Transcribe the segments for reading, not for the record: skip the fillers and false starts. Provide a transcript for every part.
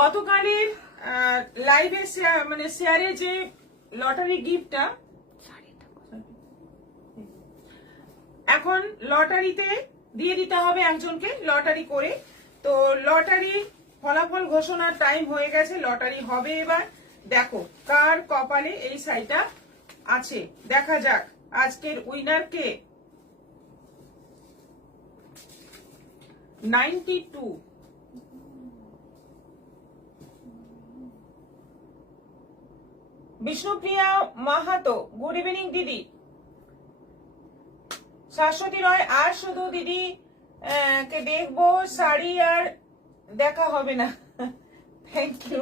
গতকালের লাইভে মানে শেয়ারে যে লটারি গিফটটা এখন লটারিতে দিয়ে দিতে হবে একজনকে লটারি করে। তো লটারি ফলাফল ঘোষণার টাইম হয়ে গেছে, লটারি হবে এবার। দেখো কার কপালে এই শাড়িটা আছে, দেখা যাক আজকের উইনার কে। 92 বিষ্ণুপ্রিয়া মাহাতো, গুড ইভিনিং দিদি। শাশ্বতী রয়, আর শুধু দিদি কে দেখবো, শাড়ি আর দেখা হবে না। Thank you.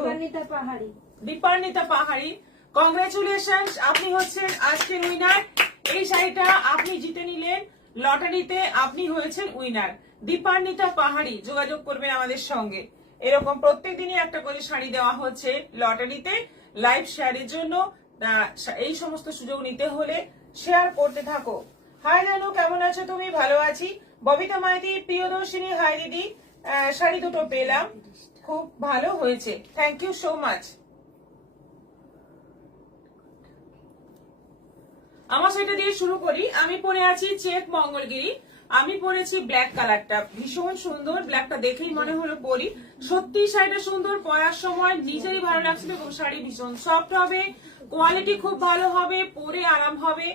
দীপান্বিতা পাহাড়ি, কংগ্রেচুলেশন, আপনি হচ্ছেন আজকের উইনার। এই শাড়িটা আপনি জিতে নিলেন লটারিতে, আপনি হয়েছেন উইনার। দীপান্বিতা পাহাড়ি যোগাযোগ করবেন আমাদের সঙ্গে। এরকম প্রত্যেকদিনই একটা করে শাড়ি দেওয়া হচ্ছে লটারিতে লাইভ শেয়ারের জন্য। এই সমস্ত সুযোগ নিতে হলে শেয়ার করতে থাকো। হাই জানু, কেমন আছো তুমি? ভালো আছি। ববিতা মাইতি, প্রিয়দর্শিনী, হাই দিদি, শাড়ি দুটো পেলাম, খুব ভালো হয়েছে, থ্যাংক ইউ সো মাচ। আমার সেটা দিয়ে শুরু করি। আমি পরে আছি চেক মঙ্গলগিরি, আমি পরেছি ব্ল্যাক কালারটা, ভীষণ সুন্দর। ব্ল্যাকটা দেখেই মনে হলো পরি। সত্যি শাড়িটা সুন্দর, পরার সময় নিজেরই ভালো লাগছিল এবং শাড়ি ভীষণ সফট হবে, কোয়ালিটি খুব ভালো হবে, পরে আরাম হবে।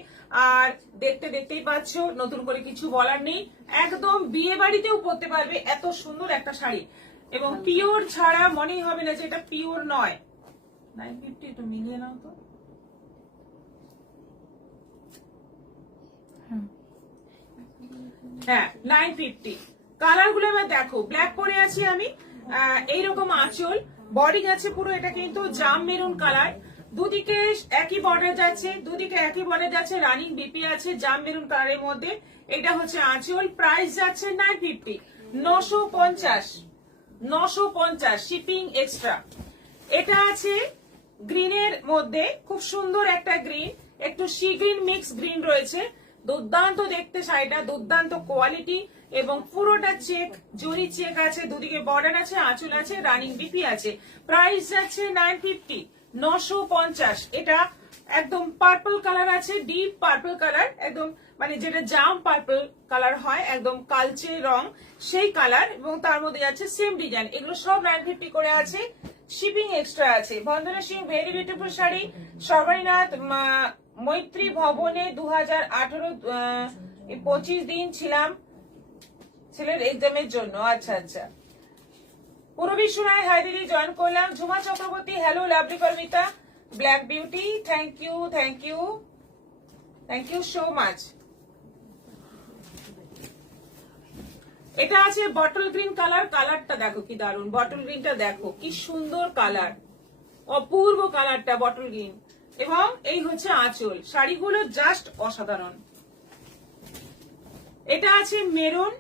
আর দেখতেই পাচ্ছ, নতুন করে কিছু বলার নেই, একদম বিয়ে বাড়িতেও পরতে পারবে এত সুন্দর একটা শাড়ি। এবং পিওর ছাড়া মনেই হবে না যে এটা পিওর নয়। 950 একটু মিলিয়ে নাও তো। হ্যাঁ 950। কালার গুলো এবার দেখো, ব্ল্যাক পরে আছি আমি, এইরকম আঁচল, বডি যাচ্ছে পুরো, এটা কিন্তু জাম মেরুন কালার, দুদিকে একই বর্ডার যাচ্ছে, রানিং বিপি আছে জাম মেরুন কালারের মধ্যে। এটা হচ্ছে আঁচল, প্রাইস যাচ্ছে 950, 950 শিপিং এক্সট্রা। এটা আছে গ্রিনের মধ্যে, খুব সুন্দর একটা গ্রিন, একটু সি গ্রিন মিক্স গ্রিন রয়েছে, দুর্দান্ত দেখতে শাড়িটা, দুর্দান্ত কোয়ালিটি এবং পুরোটা চেক, জরি চেক আছে, দুদিকে বর্ডার আছে, আঁচল আছে, রানিং বিপি আছে। প্রাইস যাচ্ছে 950, 950। এটা একদম পার্পল কালার আছে, ডিপ পার্পল কালার, একদম মানে যেটা জাম পার্পল কালার হয়, একদম কালচে রং সেই কালার, এবং তার মধ্যে যাচ্ছে সেম ডিজাইন। এগুলো সব 950 করে আছে, শিপিং এক্সট্রা আছে। বন্দনা সিং, ভেরি বিউটিফুল শাড়ি। সর্বানীনাথ, মৈত্রী ভবনে 2018-25 দিন ছিলাম ছেলের এক্সামের জন্য। আচ্ছা আচ্ছা। পুরবী সুরায়, হাই দিদি, জয়েন করলাম। Jhuma Chakraborty, hello lovely Karmita, black beauty, thank you, thank you, thank you so much. এটা আছে বটল গ্রিন কালার, কালারটা দেখো কি দারুণ, বটল গ্রিনটা দেখো কি সুন্দর কালার, অপূর্ব কালারটা বটল গ্রিন। এবং এই হচ্ছে আঁচল, শাড়িগুলো জাস্ট অসাধারণ। এটা আছে মেরুন,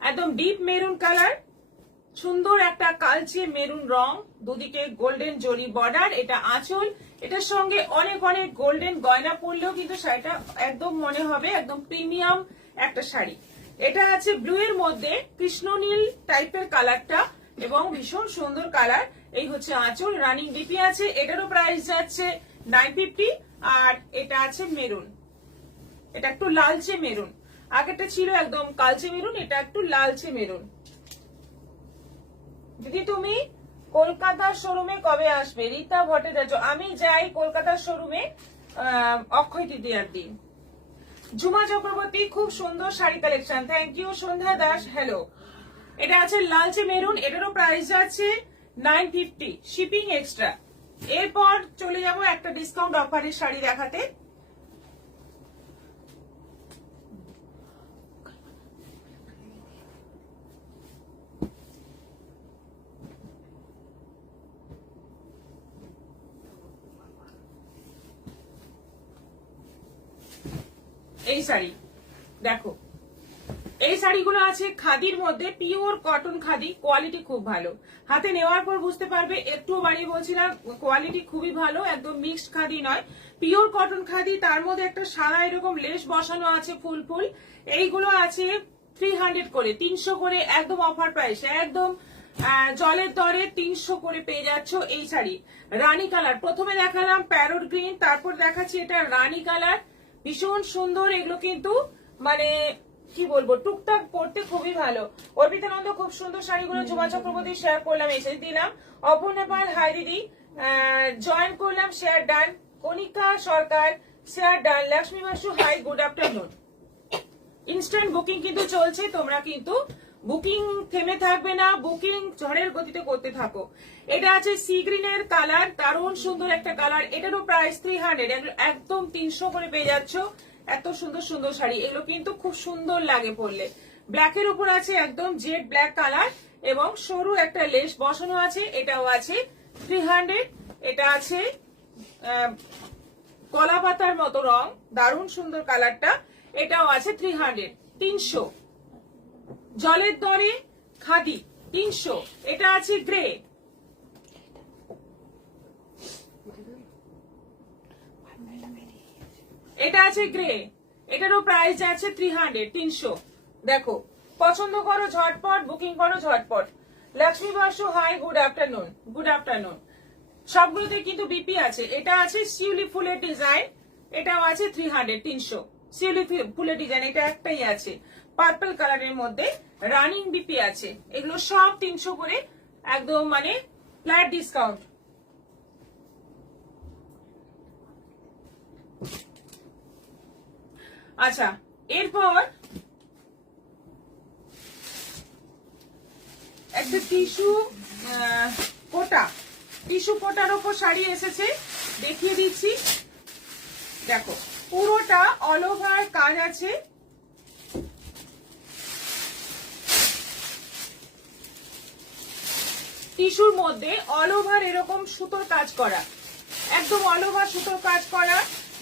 একদম ডিপ মেরুন কালার, সুন্দর একটা কালচে মেরুন রং, দুদিকে গোল্ডেন জরি বর্ডার। এটা আঁচল, এটার সঙ্গে অনেক অনেক গোল্ডেন গয়না পরলেও কিন্তু শাড়িটা একদম মনে হবে একদম প্রিমিয়াম একটা শাড়ি। এটা আছে ব্লু এর মধ্যে কৃষ্ণ নীল টাইপের কালারটা এবং ভীষণ সুন্দর কালার। এই হচ্ছে আঁচল, রানিং ডিপি আছে, এটারও প্রাইস যাচ্ছে 950। আর এটা আছে মেরুন, এটা একটু লালচে মেরুন, আগেরটা ছিল একদম কালচে মেরুন, এটা একটু লালচে মেরুন। দিদি তুমি কলকাতার শোরুমে কবে আসবে? রীতা ভট্টাচার্য, আমি যাই কলকাতার শোরুমে অক্ষয় তৃতীয়ার দিন। ঝুমা চক্রবর্তী, খুব সুন্দর sari collection, thank you. Sandhya Das, hello. এটা আছে লালচে মেরুন, এটারও প্রাইস যাচ্ছে 950, শিপিং এক্সট্রা। এরপর চলে যাব একটা ডিসকাউন্ট অফারের শাড়ি দেখাতে। এই শাড়ি দেখো, এই শাড়িগুলো আছে খাদির মধ্যে, পিওর কটন খাদি, কোয়ালিটি খুব ভালো। হাতে নেওয়ার পর বুঝতে পারবে, একটু বাড়িয়ে বলছি না, কোয়ালিটি খুবই ভালো, একদম মিক্সড খাদি নয়, পিওর কটন খাদি। তার মধ্যে একটা সাদা এরকম লেস বসানো আছে ফুল ফুল। এইগুলো আছে 300 করে, 300 করে, একদম অফার প্রাইস, একদম জলের দরে 300 করে পেয়ে যাচ্ছ এই শাড়ি। রানী কালার প্রথমে দেখালাম প্যারোট গ্রিন, তারপর দেখাচ্ছি এটা রানী কালার, ভীষণ সুন্দর। এগুলো কিন্তু মানে কি বলবো, টুকটাক পড়তে খুবই ভালো। অর্পিতানন্দ খুব সুন্দর শাড়িগুলো, জুমা চক্রবর্তী শেয়ার করলাম, এসে দিলাম। অপর্ণা পাল হাই দিদি জয়েন করলাম, share done. Kanika Sarkar share done. Lakshmi Basu hi, good afternoon. Instant booking কিন্তু চলছে, তোমরা কিন্তু বুকিং থেমে থাকবে না, বুকিং ঝড়ের গতিতে করতে থাকো। এটা আছে সি গ্রিনের কালার, দারুণ সুন্দর একটা কালার। এটারও প্রাইস 300, একদম 300 করে পেয়ে যাচ্ছ। এত সুন্দর সুন্দর শাড়ি, এগুলো কিন্তু খুব সুন্দর লাগে পরলে। ব্ল্যাকের উপর আছে একদম জেড ব্ল্যাক কালার এবং সরু একটা লেস বসানো আছে, এটাও আছে 300। এটা আছে কলা পাতার মতো রং, দারুণ সুন্দর কালারটা, এটাও আছে 300, 300। জলের দরে খাদি 300। এটা আছে গ্রে, এটা আছে গ্রে, এটারও প্রাইস আছে 300, 300। দেখো পছন্দ করো ঝটপট, বুকিং করো ঝটপট। Lakshmi Basu hi, good afternoon, good afternoon. সবগুলোতে কিন্তু বিপি আছে। এটা আছে শিউলি ফুলের ডিজাইন, এটাও আছে 300, 300। শিউলি ফুলের ডিজাইন এটা একটাই আছে, পার্পল কালারের মধ্যে রানিং বিপি আছে। এগুলো সব 300 করে, একদম মানে ফ্ল্যাট ডিসকাউন্ট। আচ্ছা, এরপর একটা টিস্যু কোটা, টিস্যু কোটার ওপর শাড়ি এসেছে, দেখিয়ে দিচ্ছি। দেখো পুরোটা অল ওভার কাজ আছে, টিস্যুর মধ্যে অল ওভার এরকম সুতোর কাজ করা, একদম অল ওভার সুতোর কাজ করা।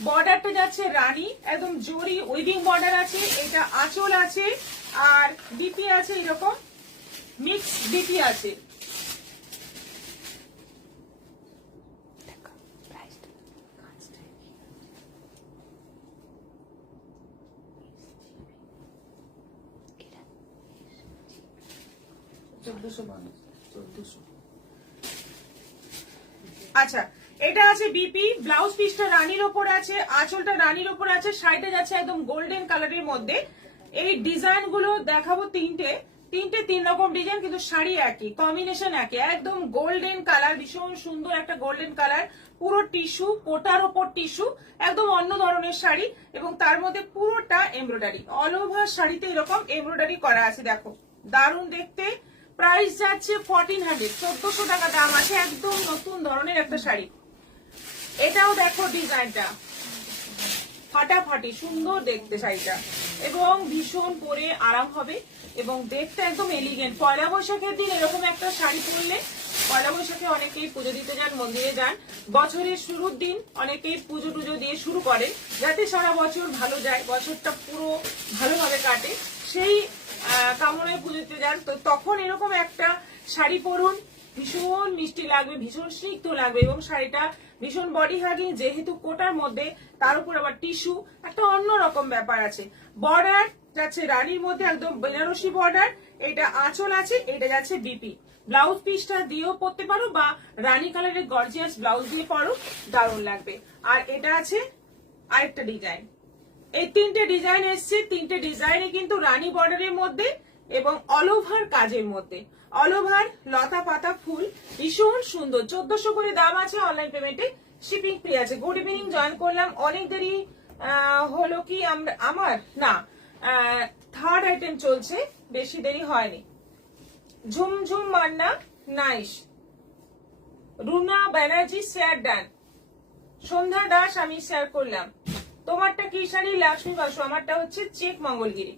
বর্ডারটা যাচ্ছে রানী, একদম জরি উইভিং বর্ডার আছে। এটা আঁচল আছে আর বিপি আছে, এরকম মিক্স বিপি আছে। আচ্ছা, এটা আছে বিপি। ব্লাউজ পিসটা রানীর ওপর আছে, আঁচলটা রানীর ওপর আছে, সাইডে যাচ্ছে একদম গোল্ডেন কালারের মধ্যে। এই ডিজাইন গুলো দেখাবো তিনটে, 3 রকম ডিজাইন, কিন্তু শাড়ি একই, কম্বিনেশন একই, একদম গোল্ডেন কালার, ভীষণ সুন্দর একটা গোল্ডেন কালার। পুরো টিস্যু, কোটার ওপর টিস্যু, একদম অন্য ধরনের শাড়ি এবং তার মধ্যে পুরোটা এমব্রয়ডারি। অল ওভার শাড়িতে এরকম এমব্রয়ডারি করা আছে, দেখো দারুণ দেখতে। প্রাইস যাচ্ছে 1400, 1400 টাকা দাম আছে। একদম নতুন ধরনের একটা শাড়ি। এটাও দেখো ডিজাইনটা ফাটাফাটি সুন্দর দেখতে শাড়িটা, এবং ভীষণ পরে আরাম হবে এবং দেখতে একদম এলিগেন্ট। পয়লা বৈশাখের দিন এরকম একটা শাড়ি পরলে, পয়লা বৈশাখে অনেকেই পুজো দিতে যান, মন্দিরে যান, বছরের শুরুর দিন অনেকেই পুজো টুজো দিয়ে শুরু করেন, যাতে সারা বছর ভালো যায়, বছরটা পুরো ভালোভাবে কাটে, সেই কামনায় পুজো দিতে যান। তো তখন এরকম একটা শাড়ি পরুন, ভীষণ মিষ্টি লাগবে, ভীষণ স্নিগ্ধ লাগবে এবং শাড়িটা ভীষণ বডি হাগিং, যেহেতু কোটার মধ্যে, তার উপর আবার টিস্যু, একটা অন্যরকম ব্যাপার আছে। বর্ডার যাচ্ছে রানীর মধ্যে একদম বেনারসি বর্ডার, এটা আঁচল আছে, এটা যাচ্ছে বিপি। ব্লাউজ পিসটা দিয়েও পরতে পারো বা রানী কালারের গর্জিয়াস ব্লাউজ দিয়ে পরো, দারুণ লাগবে। আর এটা আছে আরেকটা ডিজাইন। এই 3টে ডিজাইন এসছে, 3টে ডিজাইনে কিন্তু রানী বর্ডারের মধ্যে এবং অল ওভার কাজের মধ্যে, অল ওভার লতা পাতা ফুল, ভীষণ সুন্দর। 1400 করে দাম আছে, অনলাইন পেমেন্টে শিপিং ফ্রি আছে। গুড ইভিনিং, জয়েন করলাম। অনেক দেরি হলো কি আমার? না, থার্ড আইটেম চলছে, বেশি দেরি হয়নি। Jhumjhum Manna nice, Runa Banerjee share done, Sandhya Das আমি শেয়ার করলাম। তোমারটা কি শাড়ি? লক্ষ্মী বাসু। আমারটা হচ্ছে চেক মঙ্গলগিরি।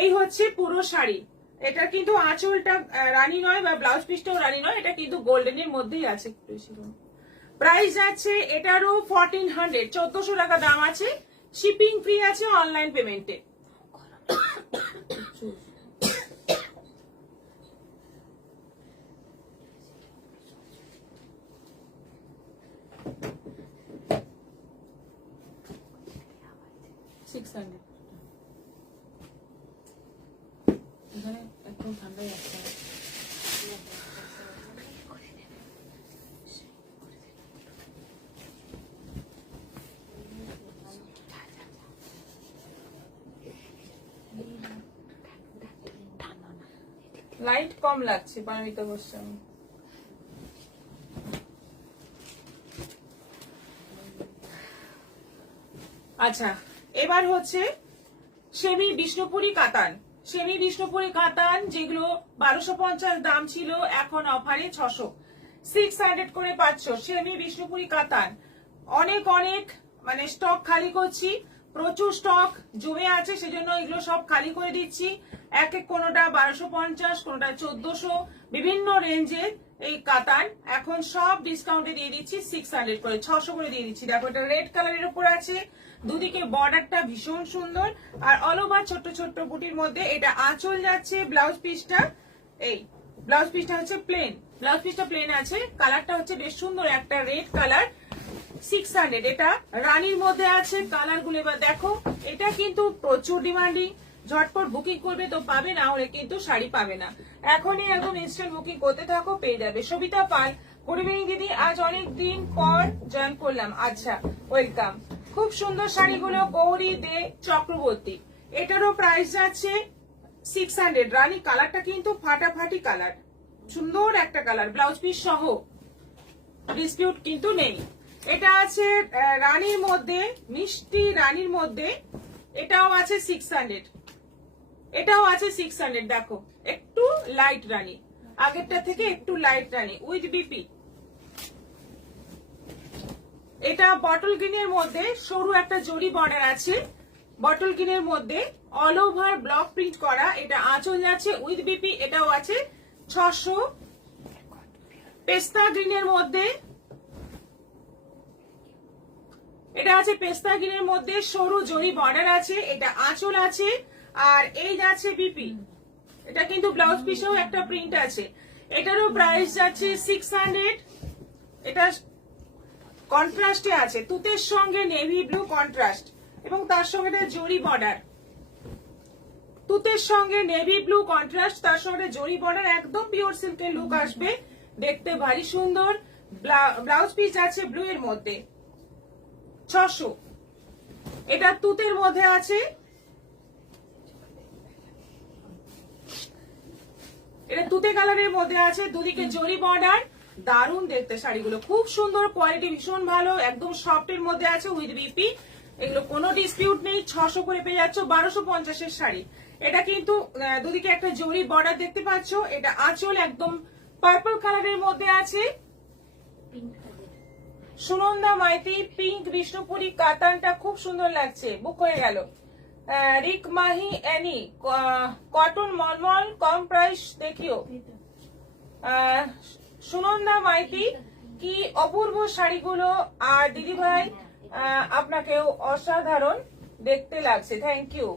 এই হচ্ছে পুরো শাড়ি। এটা কিন্তু আঁচলটা রানী নয় বা ব্লাউজ পিসটাও রানী নয়, এটা কিন্তু গোল্ডেনের মধ্যেই আছে। প্রাইস আছে এটারও 1400, 1400 টাকা দাম আছে, শিপিং ফ্রি আছে অনলাইন পেমেন্টে। এখানে একদম ঠান্ডাই আসছে। লাইট কম লাগছে পারমিতা গোস্বামী। আচ্ছা, এবার হচ্ছে সেমি বিষ্ণুপুরি কাতান। সেমি বিষ্ণুপুরি কাতান যেগুলো 1250 দাম ছিল, এখন অফারে 600, 600 করে পাচ্ছ সেমি বিষ্ণুপুরি কাতান। অনেক অনেক মানে স্টক খালি করছি, প্রচুর স্টক জমে আছে, সেজন্য এগুলো সব খালি করে দিচ্ছি। এক এক কোনোটা 1250, কোনোটা 1400, বিভিন্ন রেঞ্জের এই কাতান এখন সব ডিসকাউন্টে দিয়ে দিচ্ছি 600 করে, 600 করে দিয়ে দিচ্ছি। দেখো এটা রেড কালারের উপর আছে, দুদিকে বর্ডারটা ভীষণ সুন্দর, আর অল ওভার ছোট্ট ছোট্ট বুটির মধ্যে এটা আঁচল যাচ্ছে। ব্লাউজ পিসটা এই ব্লাউজ পিসটা হচ্ছে প্লেন, ব্লাউজ পিসটা প্লেন আছে, কালারটা হচ্ছে বেশ সুন্দর একটা রেড কালার। 600, এটা রানীর মধ্যে আছে। কালার গুলো এবার দেখো, এটা কিন্তু প্রচুর ডিমান্ডিং, ঝটপট বুকিং করবে তো পাবে, না হলে কিন্তু শাড়ি পাবে না। এখনই একদম ইনস্ট্যান্ট বুকিং করতে থাকো, পেয়ে যাবে। সবিতা পাল, গুড ইভিনিং দিদি, আজ অনেক দিন পর জয়েন করলাম। আচ্ছা, ওয়েলকাম। খুব সুন্দর শাড়িগুলো গৌরী দে চক্রবর্তী, এটারও প্রাইস আছে 600। রানী কালারটা কিন্তু ফাটাফাটি কালার, সুন্দর একটা কালার, ব্লাউজ পিস সহ, ডিসপিউট কিন্তু নেই। এটা আছে রানীর মধ্যে, মিষ্টি রানীর মধ্যে, এটাও আছে 600, এটাও আছে 600। দেখো একটু লাইট রানী, আগেরটা থেকে একটু লাইট রানী উইথ বিপি। এটা বটল গ্রিনের মধ্যে সরু একটা জরি বর্ডার আছে, বটল গ্রিনের মধ্যে অল ওভার ব্লক প্রিন্ট করা, এটা আঁচল যাচ্ছে উইথ বিপি, এটাও আছে 600। পেস্তা গ্রিনের মধ্যে, এটা আছে পেস্তা গ্রিনের মধ্যে সরু জরি বর্ডার আছে, এটা আঁচল আছে, আর এই যাচ্ছে বিপি। এটা কিন্তু ব্লাউজ পিসেও একটা প্রিন্ট আছে, এটারও প্রাইস যাচ্ছে 600। এটা কন্ট্রাস্টে আছে, তুতের সঙ্গে নেভি ব্লু কন্ট্রাস্ট, এবং তার সঙ্গে এটা জরি বর্ডার, তুতের সঙ্গে নেভি ব্লু কন্ট্রাস্ট, তার সঙ্গে জরি বর্ডার, একদম পিওর সিল্কের লুক আসবে, দেখতে ভারী সুন্দর। ব্লাউজ পিস আছে ব্লু এর মধ্যে 600। এটা তুতের মধ্যে আছে, এটা তুতে কালারের মধ্যে আছে, দুদিকে জরি বর্ডার, দারুণ দেখতে শাড়িগুলো, খুব সুন্দর কোয়ালিটি, ভীষণ ভালো, একদম সফটের মধ্যে আছে উইথ বিপি। এগুলো কোনো ডিসপিউট নেই, 600 করে পেয়ে যাচ্ছ 1250 শাড়ি। এটা কিন্তু দুদিকে একটা জরি বর্ডার দেখতে পাচ্ছ, এটা আঁচল একদম পার্পল কালারের মধ্যে আছে। সুনন্দা মাইতি পিঙ্ক বিষ্ণুপুরি কাতানটা খুব সুন্দর লাগছে, বুক হয়ে গেল। রিক মাহি অ্যানি কটন মলমল কম প্রাইস দেখিও। সুনন্দা মাইতি, কি অপূর্ব শাড়িগুলো, আর দিদি ভাই আপনাকেও অসাধারণ দেখতে লাগছে, থ্যাংক ইউ।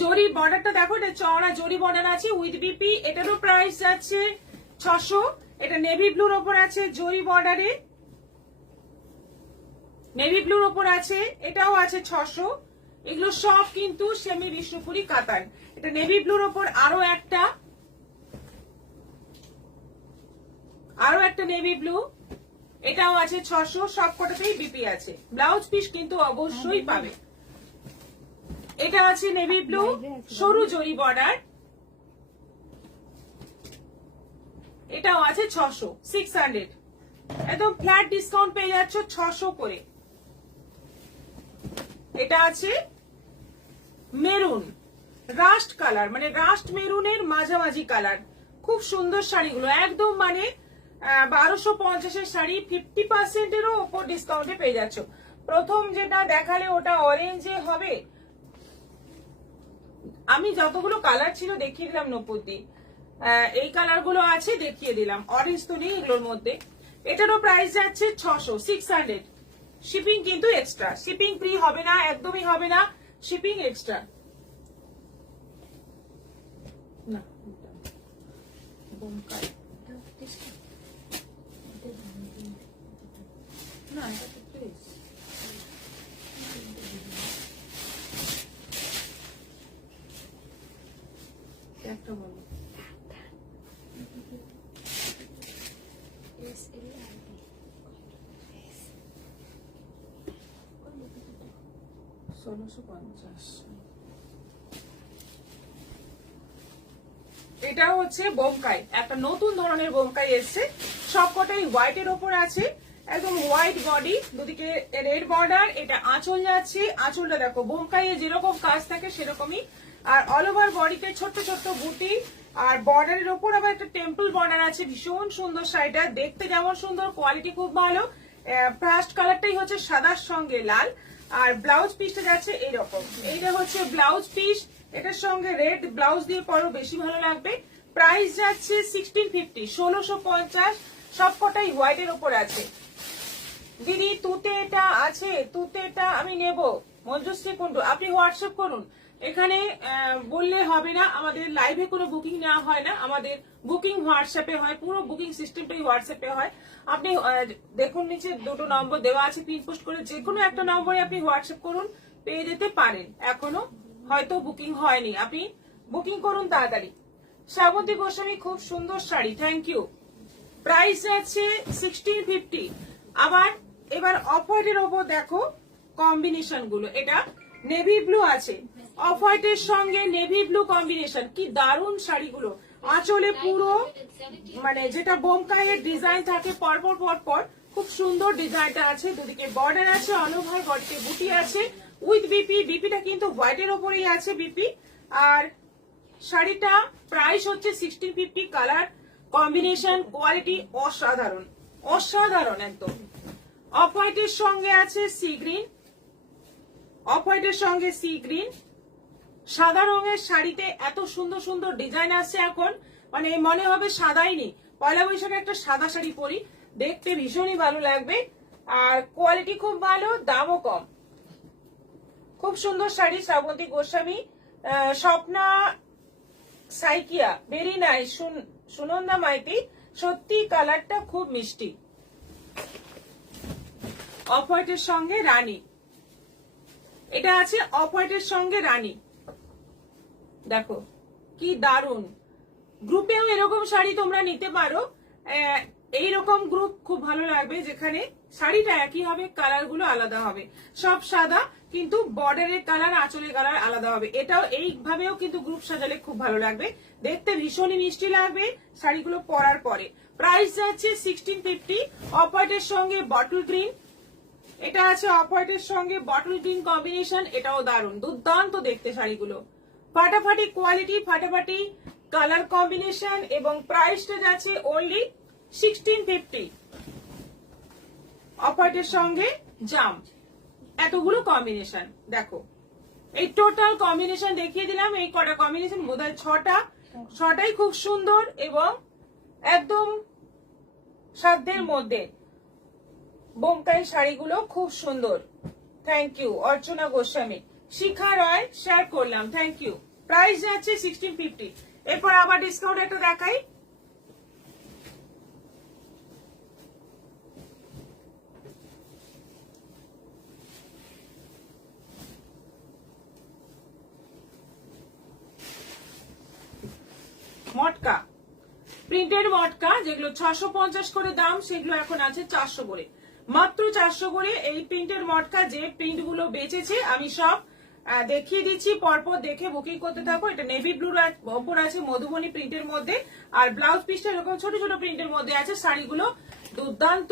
জরি বর্ডারটা দেখো, এটা চওড়া জরি বর্ডার আছে উইথ বিপি, এটারও প্রাইস যাচ্ছে 600। এটা নেভি ব্লুর ওপর আছে জরি বর্ডারে, নেভি ব্লুর ওপর আছে, এটাও আছে 600। এগুলো সব কিন্তু সেমি বিষ্ণুপুরি কাতান। এটা নেভি ব্লুর ওপর আরো একটা নেভি ব্লু, এটাও আছে 600, সব কটাতেই বিপি আছে। ব্লাউজ পিস কিন্তু অবশ্যই পাবে। এটা আছে নেভি ব্লু সরু জরি বর্ডার, এটাও আছে 600, 600, একদম ফ্ল্যাট ডিসকাউন্ট পেয়ে যাচ্ছ 600 করে। এটা আছে মেরুন রাস্ট কালার, মানে রাস্ট মেরুনের মাঝামাঝি কালার, খুব সুন্দর শাড়িগুলো, একদম মানে 1250 শাড়ি 50% ওপর ডিসকাউন্টে পেয়ে যাচ্ছ। প্রথম যেটা দেখালে ওটা অরেঞ্জে হবে, আমি যতগুলো কালার ছিল দেখিয়ে দিলাম নপুদি, এই কালার গুলো আছে দেখিয়ে দিলাম, অরেঞ্জ তো নেই এগুলোর মধ্যে। এটারও প্রাইস যাচ্ছে 600, 600। শিপিং কিন্তু এক্সট্রা, শিপিং ফ্রি হবে না, একদমই হবে না, শিপিং এক্সট্রা। না না, এটা তো প্লিজ একটা বলো। $1650। এটা হচ্ছে বোমকাই, একটা নতুন ধরনের বোমকাই এসছে, সবকটাই হোয়াইটের ওপর আছে, একদম হোয়াইট বডি, দুদিকে রেড বর্ডার। এটা আঁচল যাচ্ছে, আঁচলটা দেখো বোমকাইয়ে যেরকম কাজ থাকে সেরকমই, আর অল ওভার বডিতে ছোট্ট ছোট্ট বুটি, আর বর্ডারের ওপর আবার একটা টেম্পল বর্ডার আছে। ভীষণ সুন্দর শাড়িটা, দেখতে যেমন সুন্দর, কোয়ালিটি খুব ভালো। ফার্স্ট কালারটাই হচ্ছে সাদার সঙ্গে লাল, আর ব্লাউজ পিসটা যাচ্ছে এইরকম। এইটা হচ্ছে ব্লাউজ পিস, এটার সঙ্গে রেড ব্লাউজ দিয়ে পরো, বেশি ভালো লাগবে। প্রাইস যাচ্ছে 1650, 1650, সবকটাই হোয়াইটের ওপর আছে। দিদি তুতে এটা আছে, তুতে এটা আমি নেব, মঞ্জুশ্রী কুন্ডু আপনি হোয়াটসঅ্যাপ করুন। এখানে বললে হবে না, আমাদের লাইভে কোনো বুকিং নেওয়া হয় না, আমাদের বুকিং হোয়াটসঅ্যাপে হয়, পুরো বুকিং সিস্টেমটাই হোয়াটসঅ্যাপে হয়। আপনি দেখুন নিচে দুটো নম্বর দেওয়া আছে পিন পোস্ট করে, যে কোনো একটা নম্বরে আপনি হোয়াটসঅ্যাপ করুন, পেয়ে যেতে পারেন। এখনো হয়তো বুকিং হয়নি, আপনি বুকিং করুন তাড়াতাড়ি। শ্রাবন্তী গোস্বামী খুব সুন্দর শাড়ি, থ্যাংক ইউ। প্রাইস আছে 1650। আবার এবার অফ হোয়াইটের ওপর দেখো কম্বিনেশন গুলো, এটা নেভি ব্লু আছে, অফ হোয়াইটের সঙ্গে নেভি ব্লু কম্বিনেশন, কি দারুণ শাড়িগুলো। আঁচলে পুরো মানে যেটা বোমকাইয়ের ডিজাইন থাকে পরপর পরপর, খুব সুন্দর ডিজাইনটা আছে। দুদিকে বর্ডার আছে, অল ওভার বডিতে বুটি আছে উইথ বিপি, বিপিটা কিন্তু হোয়াইটের ওপরেই আছে বিপি। আর শাড়িটা প্রাইস হচ্ছে 1650, কালার কম্বিনেশন কোয়ালিটি অসাধারণ, অসাধারণ একদম। অফ হোয়াইটের সঙ্গে আছে সি গ্রিন, অফ হোয়াইটের সঙ্গে সি গ্রিন। সাদা রঙের শাড়িতে এত সুন্দর সুন্দর ডিজাইন আসছে এখন, মানে মনে হবে সাদাই নেই। পয়লা বৈশাখে একটা সাদা শাড়ি পরি, দেখতে ভীষণই ভালো লাগবে, আর কোয়ালিটি খুব ভালো, দামও কম। খুব সুন্দর শাড়ি, শ্রাবন্তী গোস্বামী, স্বপ্না সাইকিয়া, ভেরি নাইস। সুনন্দা মাইতি, সত্যি কালারটা খুব মিষ্টি। অফ হোয়াইটের সঙ্গে রানী, এটা আছে অফ হোয়াইটের সঙ্গে রানী, দেখো কি দারুন। গ্রুপেও এরকম শাড়ি তোমরা নিতে পারো, এইরকম গ্রুপ খুব ভালো লাগবে, যেখানে শাড়িটা একই হবে, কালার গুলো আলাদা হবে, সব সাদা কিন্তু বর্ডারের কালার, আঁচলের কালার আলাদা হবে। এটাও এইভাবেও কিন্তু গ্রুপ সাজালে খুব ভালো লাগবে, দেখতে ভীষণই মিষ্টি লাগবে শাড়িগুলো পরার পরে। প্রাইস যাচ্ছে 1650। অফ হোয়াইটের সঙ্গে বটল গ্রিন, এটা আছে অফ হোয়াইটের সঙ্গে বটল গ্রিন কম্বিনেশন, এটাও দারুণ, দুর্দান্ত দেখতে শাড়িগুলো, ফাটাফাটি কোয়ালিটি, ফাটাফাটি কালার কম্বিনেশন, এবং প্রাইসটা যাচ্ছে অনলি 1650। অফ হোয়াইটের সঙ্গে জাম, এতগুলো কম্বিনেশন দেখো, এই টোটাল কম্বিনেশন দেখিয়ে দিলাম। এই কটা কম্বিনেশন বোধহয় ছটাই খুব সুন্দর এবং একদম সাধ্যের মধ্যে। বোমকাই শাড়িগুলো খুব সুন্দর, thank you. Archana Goswami, Shikha Roy share করলাম, থ্যাংক ইউ। প্রাইস যাচ্ছে 1650। এরপর আবার ডিসকাউন্ট একটা দেখাই, মটকা, প্রিন্টেড মটকা, যেগুলো 650 করে দাম, সেগুলো এখন আছে 400 করে, মাত্র 400 করে। এই প্রিন্টেড মটকা, যে প্রিন্ট গুলো বেঁচেছে আমি সব দেখিয়ে দিচ্ছি, পরপর দেখে বুকিং করতে থাকো। এটা নেভি ব্লুর ওপর আছে, মধুবনী প্রিন্টের মধ্যে, আর ব্লাউজ পিসটা এরকম ছোট ছোট প্রিন্টের মধ্যে আছে। শাড়িগুলো দুর্দান্ত,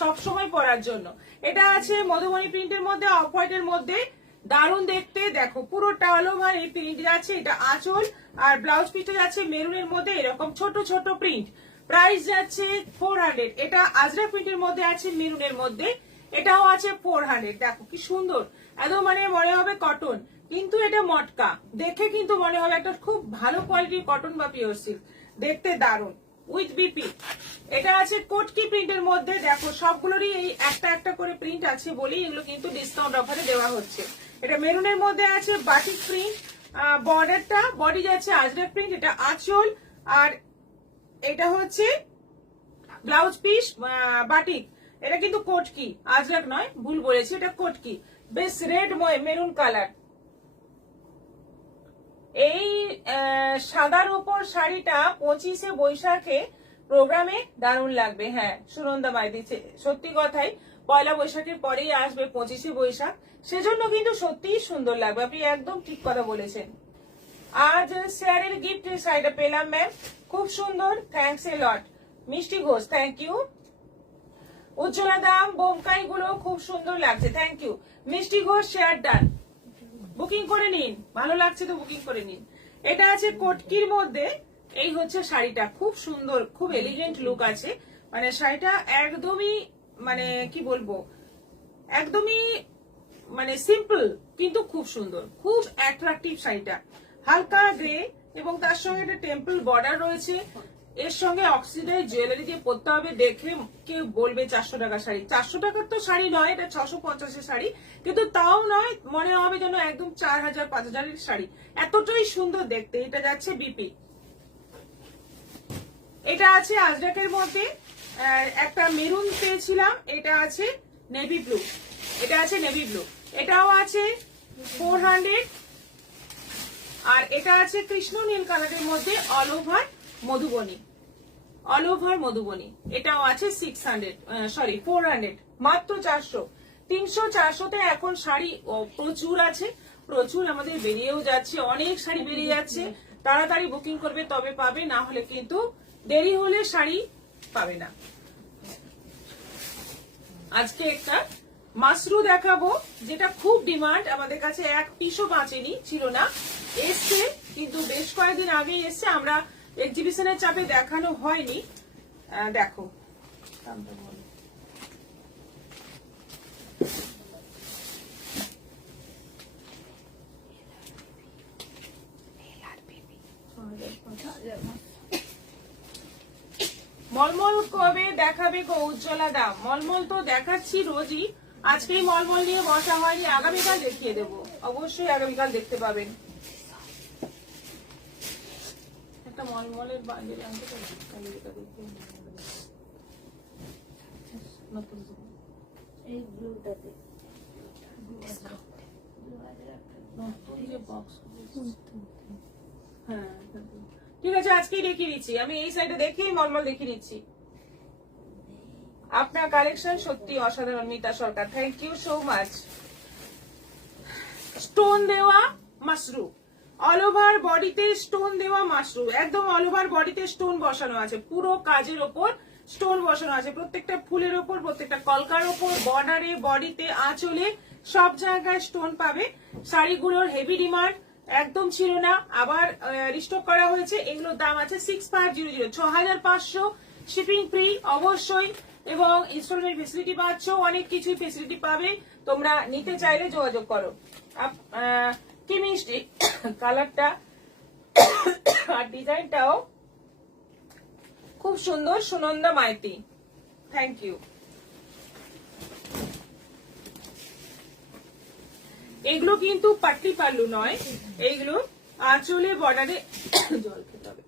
সবসময় পরার জন্য। এটা আছে মধুবনী প্রিন্টের মধ্যে, অফ হোয়াইটের মধ্যে, দারুণ দেখতে, দেখো পুরোটা অল ওভার এই প্রিন্ট যাচ্ছে। এটা আঁচল, আর ব্লাউজ পিসটা যাচ্ছে মেরুনের মধ্যে, এরকম ছোট ছোট প্রিন্ট। প্রাইস যাচ্ছে 400। এটা আজরা প্রিন্টের মধ্যে আছে, মেরুনের মধ্যে, এটাও আছে 400। দেখো কি সুন্দর, একদম মানে মনে হবে কটন, কিন্তু এটা মটকা, দেখে কিন্তু মনে হবে একটা খুব ভালো কোয়ালিটির কটন বা পিওর সিল্ক, দেখতে দারুণ উইথ বিপি। এটা আছে কোটকি প্রিন্টের মধ্যে, দেখো সবগুলোরই এই একটা একটা করে প্রিন্ট আছে বলেই এগুলো কিন্তু ডিসকাউন্ট অফারে দেওয়া হচ্ছে। এটা মেরুনের মধ্যে আছে বাটিক প্রিন্ট, বর্ডারটা বডি যাচ্ছে আজরাক প্রিন্ট, এটা আঁচল, আর এটা হচ্ছে ব্লাউজ পিস বাটিক। এটা কিন্তু কোটকি, আজরাক নয়, ভুল বলেছি, এটা কোটকি, বেশ রেড মেরুন কালার। এই সাদার উপর শাড়িটা 25শে বৈশাখে প্রোগ্রামে দারুণ লাগবে। হ্যাঁ সুনন্দা মাইতি, সত্যি কথাই, পয়লা বৈশাখের পরেই আসবে 25শে বৈশাখ, সেজন্য কিন্তু সত্যিই সুন্দর লাগবে, আপনি একদম ঠিক কথা বলেছেন। আজ শেয়ারের গিফট শাড়িটা পেলাম ম্যাম, খুব সুন্দর, থ্যাঙ্কস এ লট। মিষ্টি ঘোষ থ্যাংক ইউ। উজ্জ্বলা দাম বোমকাই গুলো খুব সুন্দর লাগছে, থ্যাংক ইউ। মিষ্টি ঘোষ শেয়ার ডান, বুকিং করে নিন, ভালো লাগছে তো বুকিং করে নিন। এটা আছে কটকির মধ্যে, এই হচ্ছে শাড়িটা, খুব সুন্দর, খুব এলিগেন্ট লুক আছে। মানে শাড়িটা একদমই মানে কি বলবো, একদমই মানে সিম্পল কিন্তু খুব সুন্দর, খুব অ্যাট্রাকটিভ শাড়িটা। হালকা গ্রে এবং তার সঙ্গে একটা টেম্পল বর্ডার রয়েছে। এর সঙ্গে অক্সিডাইজ জুয়েলারি দিয়ে পরতে হবে, দেখলে কেউ বলবে 400 টাকা শাড়ি। 400 টাকার তো শাড়ি নয়, এটা 650 শাড়ি, কিন্তু তাও নয়, মনে হবে যেন একদম 4000 5000 এর শাড়ি, এতটাই সুন্দর দেখতে। এটা যাচ্ছে বিপি। এটা আছে আজরাকের মধ্যে, একটা মেরুন পেয়েছিলাম, এটা আছে নেভি ব্লু, এটা আছে নেভি ব্লু, এটাও আছে 400। আর এটা আছে কৃষ্ণ নীল কালারের মধ্যে all over Madhubani, all over Madhubani, এটাও আছে 600 সরি 400, মাত্র 400। 300 400-তে এখন শাড়ি প্রচুর আছে, প্রচুর আমাদের বেরিয়েও যাচ্ছে, অনেক শাড়ি বেরিয়ে যাচ্ছে। তাড়াতাড়ি বুকিং করবে তবে পাবে, না হলে কিন্তু দেরি হলে শাড়ি পাবে না। আজকে একটা মাসরু দেখাবো, যেটা খুব ডিমান্ড, আমাদের কাছে এক পিসও বাঁচেনি, ছিল না, এসছে কিন্তু বেশ কয়েকদিন আগেই এসছে, আমরা এক্সিবিশনের চাপে দেখানো হয়নি। দেখো মলমল কবে দেখাবে গো উজ্জ্বলা দাম? মলমল তো দেখাচ্ছি রোজই, আজকেই মলমল নিয়ে বসা হয়নি, আগামীকাল দেখিয়ে দেবো, অবশ্যই আগামীকাল দেখতে পাবেন। একটা মলমলের বান্ডেল আনতে পারি, এই ব্লুটাতে হ্যাঁ ঠিক আছে, আজকেই দেখিয়ে দিচ্ছি আমি, এই সাইডে দেখেই মলমল দেখিয়ে দিচ্ছি। আপনার কালেকশন সত্যি অসাধারণ Mita Sarkar, thank you so much. Stone দেওয়া মাশরু, অল ওভার বডিতে স্টোন দেওয়া মাশরু, একদম অল ওভার বডিতে স্টোন বসানো আছে, পুরো কাজের ওপর স্টোন বসানো আছে, প্রত্যেকটা ফুলের ওপর, প্রত্যেকটা কলকার ওপর, বর্ডারে, বডিতে, আঁচলে, সব জায়গায় স্টোন পাবে। শাড়িগুলোর হেভি ডিমান্ড, একদম ছিল না, আবার রিস্টক করা হয়েছে। এগুলোর দাম আছে 6500, 6500, শিপিং ফ্রি অবশ্যই, এবং ইনস্টলমেন্ট ফেসিলিটি পাচ্ছ, অনেক কিছুই ফেসিলিটি পাবে। তোমরা নিতে চাইলে যোগাযোগ করো। কি মিষ্টি কালারটা, আর ডিজাইনটাও খুব সুন্দর। Sunanda Maity, thank you. এগুলো কিন্তু পাটলি পাল্লু নয়, এইগুলো আঁচলে বর্ডারে জল খেতে হবে।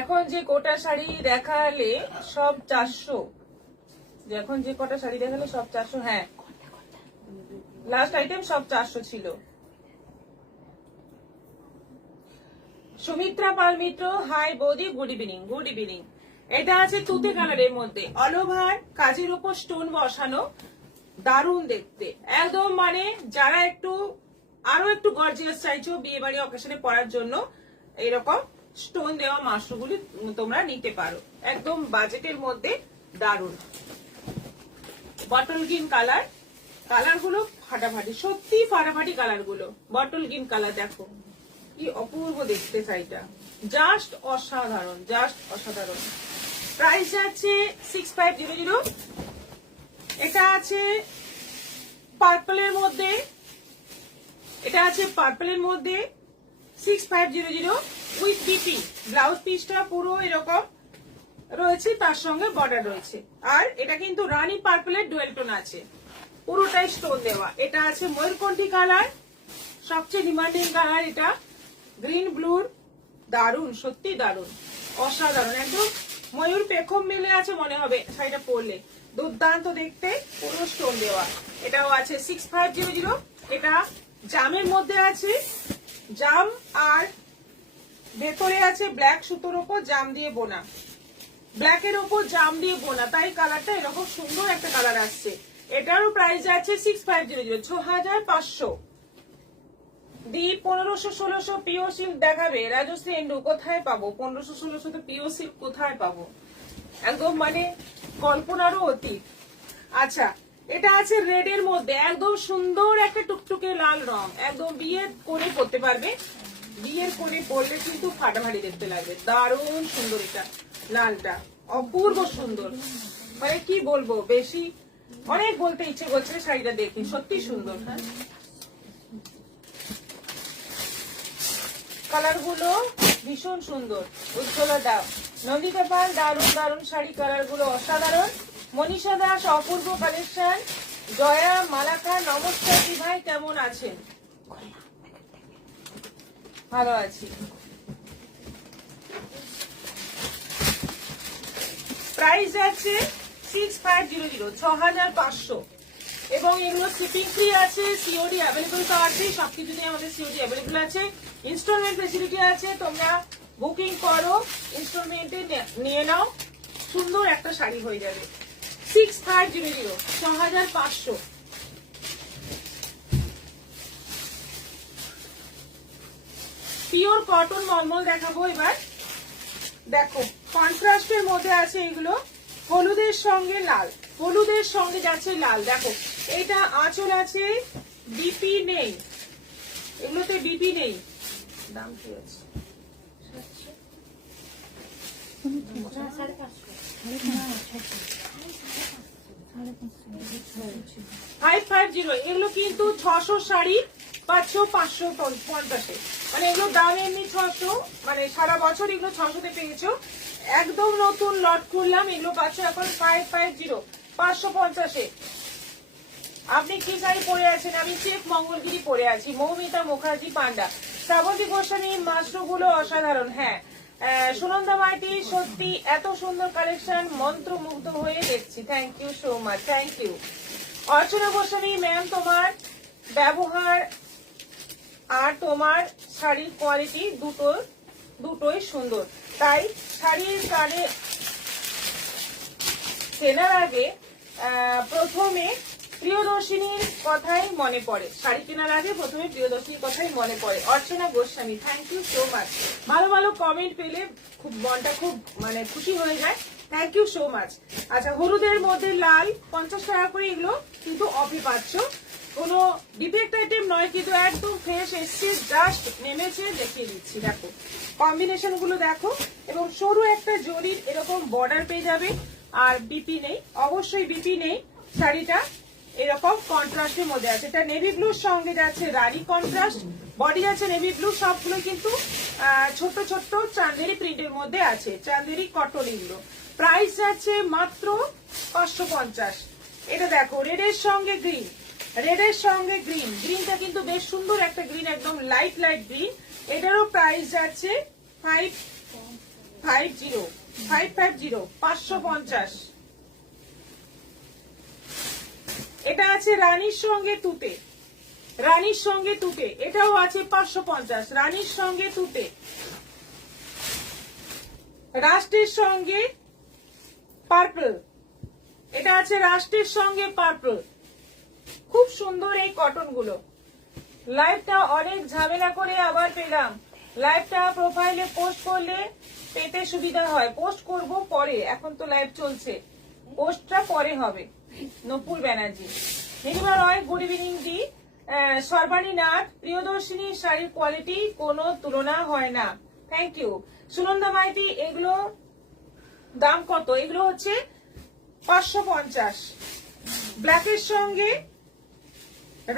এখন যে কোটা শাড়ি দেখালে সব 400, এখন যে কটা শাড়ি দেখালে সব 400, হ্যাঁ লাস্ট আইটেম সব 400 ছিল। সুমিত্রা পাল মিত্র, হাই বৌদি, গুড ইভিনিং, গুড ইভিনিং। এটা আছে তুতে কালারের মধ্যে, অল ওভার কাজের উপর স্টোন বসানো, দারুণ দেখতে একদম, মানে যারা একটু আরো একটু গর্জিয়াস চাইছো বিয়ে বাড়ি অকেশনে পরার জন্য, এরকম স্টোন দেওয়া মাশরুগুলি তোমরা নিতে পারো, একদম বাজেটের মধ্যে দারুণ। বটল গ্রিন কালার, কালার গুলো ফাটাফাটি, সত্যি ফাটাফাটি কালার গুলো। বটল গ্রিন কালার দেখো কি অপূর্ব দেখতে শাড়িটা, জাস্ট অসাধারণ, জাস্ট অসাধারণ। প্রাইস যাচ্ছে 6500। এটা আছে পার্পলের মধ্যে, এটা আছে পার্পলের মধ্যে 6500 উইথ বিপি। ব্লাউজ পিসটা পুরো এরকম রয়েছে, তার সঙ্গে বর্ডার রয়েছে। আর এটা কিন্তু রানী পার্পলের ডুয়েল টোন আছে, পুরোটাই স্টোন দেওয়া। এটা আছে ময়ূরকণ্ঠী কালার, সবচেয়ে ডিমান্ডিং কালার এটা, গ্রিন ব্লুর, দারুন, সত্যি দারুন, অসাধারণ, একদম ময়ূর পেখম মেলে আছে মনে হবে শাড়িটা পরলে, দুর্দান্ত দেখতে, পুরো স্টোন দেওয়া। এটাও আছে 6500। এটা জামের মধ্যে আছে, জাম আর ভেতরে আছে ব্ল্যাক সুতোর ওপর জাম দিয়ে বোনা, ব্ল্যাকের ওপর জাম দিয়ে বোনা, তাই কালারটা এরকম সুন্দর একটা কালার আসছে। এটারও প্রাইস আছে 6500, 6500। দি 1500-1600 পিও সিল্ক দেখাবে রাজশ্রী এন্ডু, কোথায় পাবো 1500-1600 তো পিও সিল্ক কোথায় পাবো, একদম মানে কল্পনারও অতীত। আচ্ছা, এটা আছে রেড এর মধ্যে, একদম সুন্দর একটা টুকটুকে লাল রং, একদম বিয়ে করে পরতে পারবে, বিয়ের করে পরলে কিন্তু ফাটাফাটি দেখতে লাগবে, দারুণ সুন্দর। এটা লালটা অপূর্ব সুন্দর, মানে কি বলবো, বেশি অনেক বলতে ইচ্ছে করছে শাড়িটা দেখে, সত্যি সুন্দর। হ্যাঁ, কালার গুলো ভীষণ সুন্দর। উজ্জ্বলা দাও, নন্দিতা পাল, দারুণ দারুণ শাড়ি, কালার গুলো অসাধারণ। মনীষা দাস, অপূর্ব কালেকশন। জয়া মালাকা, নমস্কার দি ভাই, কেমন আছেন? ভালো আছি। প্রাইস আছে 6500, 6500, এবং এগুলো শিপিং ফ্রি আছে, সিওডি অ্যাভেলেবল তো আছে, সবকিছুতে আমাদের সিওডি অ্যাভেলেবল আছে, ইনস্টলমেন্ট ফেসিলিটি আছে, তোমরা বুকিং করো, ইনস্টলমেন্টে নিয়ে নাও, সুন্দর একটা শাড়ি হয়ে যাবে। 6500, 6500। পিওর কটন মলমল দেখাবো এবার। দেখো, কন্ট্রাস্টের মধ্যে আছে এগুলো, হলুদের সঙ্গে লাল, হলুদের সঙ্গে যাচ্ছে লাল। দেখো, এটা আঁচল আছে, বিপি নেই, এগুলোতে বিপি নেই। দাম কি আছে? 550। এগুলো কিন্তু 600 শাড়ি পাচ্ছ 550, মানে এগুলো দাম এমনি 600, মানে সারা বছর এগুলো 600-তে পেয়েছো, একদম নতুন লট করলাম, এগুলো পাচ্ছ এখন 550, 550-এ। আপনি কি শাড়ি পরে আছেন? আমি চেক মঙ্গলগিরি পরে আছি। মৌমিতা মুখার্জি পান্ডা, শ্রাবন্তী গোস্বামী, মাশরুগুলো অসাধারণ। হ্যাঁ, সুনন্দা মাইতি, সত্যি এত সুন্দর কালেকশন, মন্ত্রমুগ্ধ হয়ে দেখছি। Thank you so much, thank you. Archana Goswami ma'am, তোমার ব্যবহার আর তোমার শাড়ির কোয়ালিটি দুটোই সুন্দর, তাই শাড়ির কানে কেনার আগে প্রথমে প্রিয়দর্শিনীর কথাই মনে পড়ে, শাড়ি কেনার আগে প্রথমে প্রিয়দর্শিনীর কথাই মনে পড়ে। Archana Goswami, thank you so much. ভালো ভালো কমেন্ট পেলে খুব মনটা খুব মানে খুশি হয়ে যায়, থ্যাংক ইউ সো মাচ। আচ্ছা, হলুদের মধ্যে লাল 50 টাকা করে, এগুলো কিন্তু অফে পাচ্ছ, কোনো ডিফেক্ট আইটেম নয়, কিন্তু একদম ফ্রেশ এসছে, জাস্ট নেমেছে, দেখিয়ে দিচ্ছি। দেখো কম্বিনেশন গুলো দেখো, এবং সরু একটা জরির এরকম বর্ডার পেয়ে যাবে, আর বিপি নেই, অবশ্যই বিপি নেই। শাড়িটা এরকম কন্ট্রাস্টের মধ্যে আছে, এটা নেভি ব্লুর সঙ্গে যাচ্ছে রানী কন্ট্রাস্ট, বডি আছে নেভি ব্লু, সবগুলো কিন্তু ছোট ছোট চান্দেরি প্রিন্টের মধ্যে আছে, চান্দেরি কটন এগুলো। প্রাইস যাচ্ছে মাত্র 550। এটা দেখো, রেডের সঙ্গে গ্রিন, রেডের সঙ্গে গ্রিন, গ্রিনটা কিন্তু বেশ সুন্দর একটা গ্রিন, একদম লাইট লাইট গ্রিন। এটারও প্রাইস যাচ্ছে 550, 550। এটা আছে রানীর সঙ্গে তুতে, রানীর সঙ্গে তুতে, এটাও আছে 550, রানীর সঙ্গে তুতে। রাষ্ট্রের সঙ্গে পার্পল, এটা আছে রাষ্ট্রের সঙ্গে পার্পল, খুব সুন্দর এই কটন গুলো। লাইভটা অনেক ঝামেলা করে আবার পেলাম, লাইভটা প্রোফাইলে পোস্ট করলে পেতে সুবিধা হয়, পোস্ট করব পরে, এখন তো লাইভ চলছে, পোস্টটা পরে হবে। নপুর ব্যানার্জি, নীলিমা রয়, গুড ইভিনিং দি। সর্বাণী নাথ, প্রিয়দর্শিনী শাড়ির কোয়ালিটি কোনো তুলনা হয় না, থ্যাংক ইউ। সুনন্দা মাইতি, এগুলো দাম কত? এগুলো হচ্ছে 550। ব্ল্যাকের সঙ্গে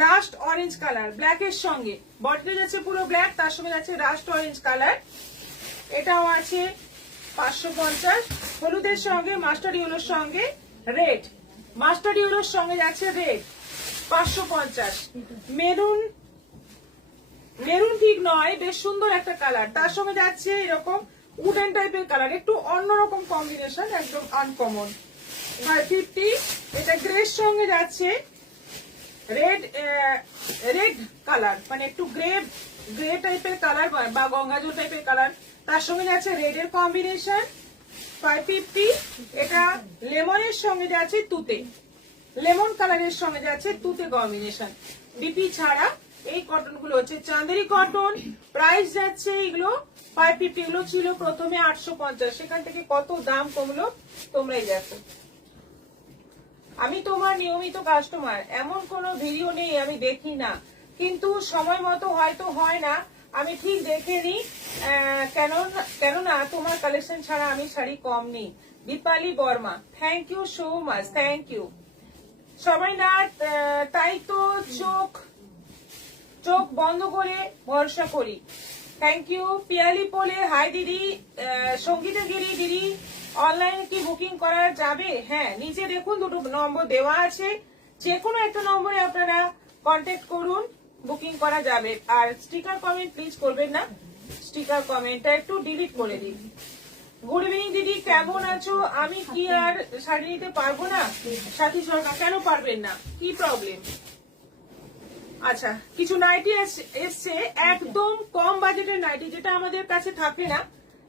রাস্ট অরেঞ্জ কালার, ব্ল্যাকের সঙ্গে বডিতে যাচ্ছে পুরো ব্ল্যাক, তার সঙ্গে যাচ্ছে রাস্ট অরেঞ্জ কালার। এটাও আছে 550, হলুদের সঙ্গে মাস্টার্ড ইয়েলোর সঙ্গে রেড, মাস্টার্ড ইয়েলোর সঙ্গে যাচ্ছে রেড 550, মেরুন মেরুন ঠিক নয়, বেশ সুন্দর একটা কালার, তার সঙ্গে যাচ্ছে এরকম উডেন টাইপের কালার, একটু অন্যরকম কম্বিনেশন, একদম আনকমন 550। এটা গ্রের সঙ্গে যাচ্ছে রেড, রেড কালার, মানে একটু গ্রে গ্রে টাইপের কালার বা গঙ্গাজল টাইপের কালার, তার সঙ্গে যাচ্ছে রেড এর কম্বিনেশন 550। এটা লেমনের সঙ্গে যাচ্ছে তুতে, লেমন কালারের সঙ্গে যাচ্ছে তুতে কম্বিনেশন। ডিপি ছাড়া এই কটন গুলো হচ্ছে চাঁদেরি কটন, প্রাইস যাচ্ছে এগুলো 550, এগুলো ছিল প্রথমে 850, সেখান থেকে কত দাম কমলো তোমরাই দেখো। আমি তোমার নিয়মিত কাস্টমার, এমন কোন ভিডিও নেই আমি দেখি না, কিন্তু সময় মতো হয়তো হয় না, আমি ঠিক দেখে নিই, কেননা তোমার কালেকশন ছাড়া আমি শাড়ি কম নিই। Dipali Barma, thank you so much, thank you. সবাই না তাই তো চোখ বন্ধ করে ভরসা করি, thank you. Piyali Pole, hi দিদি। সঙ্গীতা গিরি দিদি, অনলাইনে কি বুকিং করা যাবে? হ্যাঁ, নিচে দেখুন দুটো নম্বর দেওয়া আছে, যে কোনো একটা নম্বরে আপনারা কন্ট্যাক্ট করুন, বুকিং করা যাবে। আর স্টিকার কমেন্ট প্লিজ করবেন না, স্টিকার কমেন্টটা একটু ডিলিট করে দিন। গুড ইভিনিং দিদি, কেমন আছো? আমি কি আর শাড়ি নিতে পারবো না? সাথী সরকার, কেন পারবেন না, কি প্রবলেম? আচ্ছা, কিছু নাইটি এসছে একদম কম বাজেটের নাইটি, যেটা আমাদের কাছে থাকে না,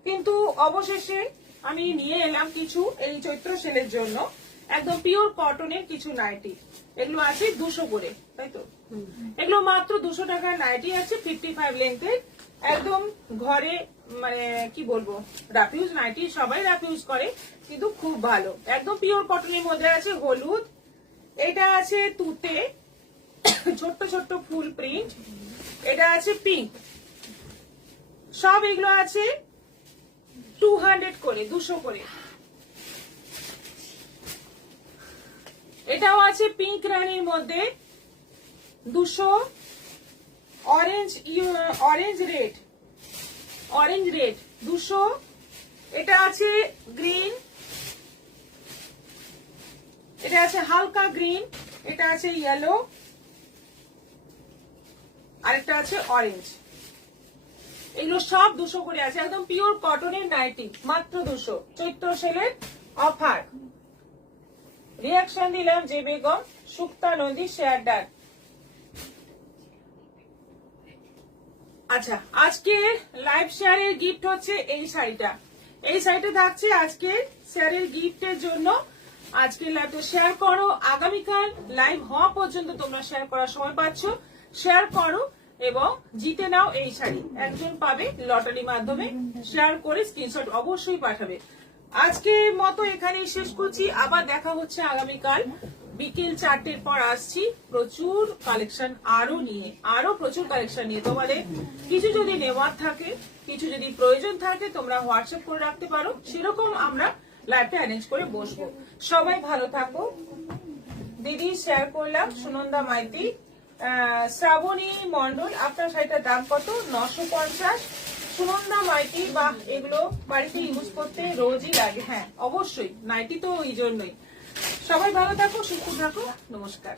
কিন্তু অবশেষে আমি নিয়ে এলাম কিছু এই চৈত্র সেলের জন্য। একদম পিওর কটনের কিছু নাইটি, এগুলো আছে 200 করে, তাই তো? এগুলো মাত্র 200 টাকার নাইটি আছে, 55 লেন্থের, একদম ঘরে, মানে কি বলবো, রাফ ইউজ নাইটি, সবাই রাফ ইউজ করে, কিন্তু খুব ভালো, একদম পিওর কটনের মধ্যে আছে হলুদ, এটা আছে তুতে, ছোট্ট ছোট্ট ফুল প্রিন্ট, এটা আছে পিঙ্ক, সব এগুলো আছে 200 করে, 200 করে। এটাও আছে পিঙ্ক রানির মধ্যে 200, অরেঞ্জ রেড 200, এটা আছে গ্রিন, এটা আছে হালকা গ্রিন, এটা আছে ইয়েলো, আরেকটা আছে অরেঞ্জ, এগুলো সব 200 করে আছে, একদম পিওর কটনের নাইটি, মাত্র 200, চৈত্র সেলের অফার। রিয়াকশন দিলাম যে বেগম, সুক্তা নন্দী, শেয়ার ডান। আচ্ছা, আজকে লাইভ শেয়ারের গিফট হচ্ছে এই শাড়িটা, এই শাড়িটা থাকছে আজকে শেয়ারের গিফটের জন্য। আজকে লাইভটা শেয়ার করো, আগামীকাল লাইভ হওয়া পর্যন্ত তোমরা শেয়ার করার সময় পাচ্ছ, শেয়ার করো এবং জিতে নাও এই শাড়ি, একজন পাবে লটারি মাধ্যমে, শেয়ার করে স্ক্রিনশট অবশ্যই পাঠাবে। আজকে মতো এখানেই শেষ করছি, আবার দেখা হচ্ছে আগামীকাল বিকেল 4টের পর আসছি প্রচুর কালেকশন আরো প্রচুর কালেকশন নিয়ে। তোমাদের কিছু যদি নেওয়ার থাকে, কিছু যদি প্রয়োজন থাকে, তোমরা হোয়াটসঅ্যাপ করে রাখতে পারো, সেরকম আমরা লাইভটা অ্যারেঞ্জ করে বসবো। সবাই ভালো থাকো। দিদি শেয়ার করলাম, সুনন্দা মাইতি, শ্রাবণী মন্ডল, আপনার শাড়িটার দাম কত? 950। সুনন্দা মাইতি, বাহ, এগুলো বাড়িতে ইউজ করতে রোজই লাগে। হ্যাঁ অবশ্যই, নাইটি তো এই জন্যই। সবাই ভালো থাকো, সুস্থ থাকো, নমস্কার।